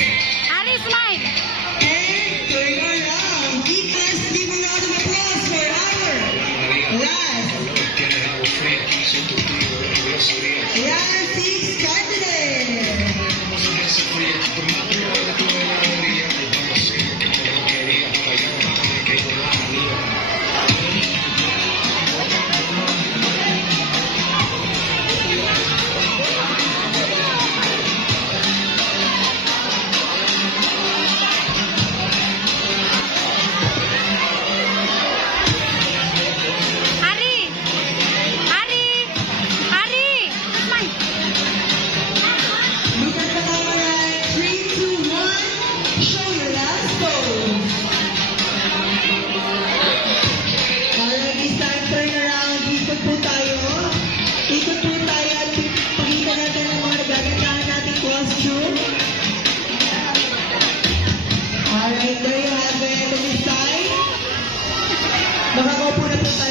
Ari, smile. And turn around. Give us, give a round of applause for our last. Ayan, 6 candidates. Alright, there you have it. This time, makakaupo na po tayo.